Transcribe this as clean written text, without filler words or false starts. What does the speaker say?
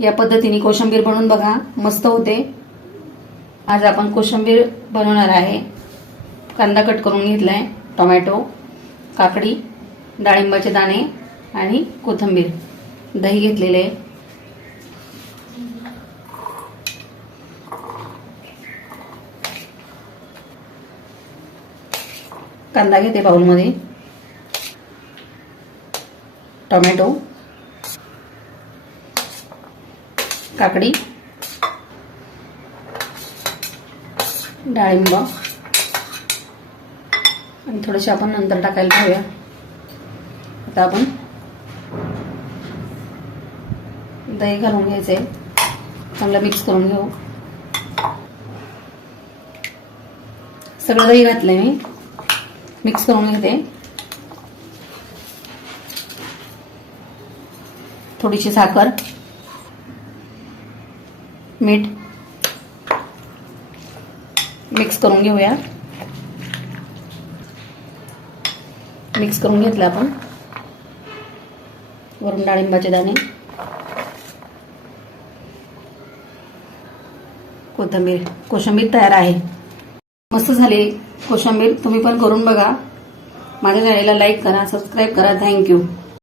या पद्धतीने कोशिंबीर बनवून बघा, मस्त होते। आज आपण कोशिंबीर बनवणार आहे। कांदा कट करून घेतलाय, टोमॅटो, काकडी, डाळिंबाचे दाणे आणि कोथिंबीर, दही घेतलेले आहे। कांदा घेते बाउलमध्ये, टोमॅटो, काकडी, डाळिंब आणि थोडेसे आपण नंतर टाकायला पाहूया। आता आपण दही घालून घ्यायचे, चांगलं मिक्स करून घेऊ। सगळं दही घातलंय मी, मिक्स करून घेते। थोडीशी साखर, मीठ मिक्स करून घेऊया। मिक्स करून घेतलं आपण, वरून डाळिंबाचे दाणे, कोशिंबीर तयार आहे। मस्त झाली कोशिंबीर, तुम्ही पण करून बघा। माझ्या चॅनलला लाईक करा, सबस्क्राईब करा। थँक्यू।